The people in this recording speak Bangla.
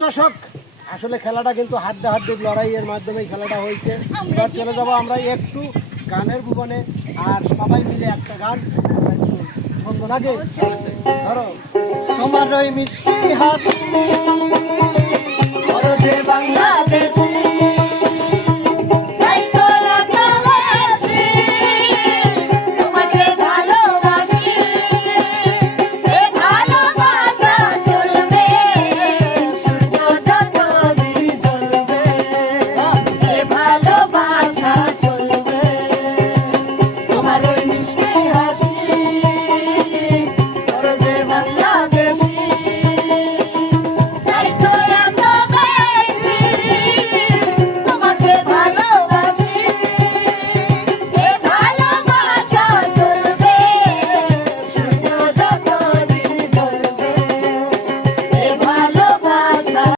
দর্শক আসলে খেলাটা কিন্তু হাড্ডাহাড্ডি লড়াইয়ের মাধ্যমে খেলাটা হয়েছে। এবার চলে যাবো আমরা একটু গানের ভুবনে, আর সবাই মিলে একটা গান শুনবো নাকি? ধরো তোমার ওই মিষ্টি হাসি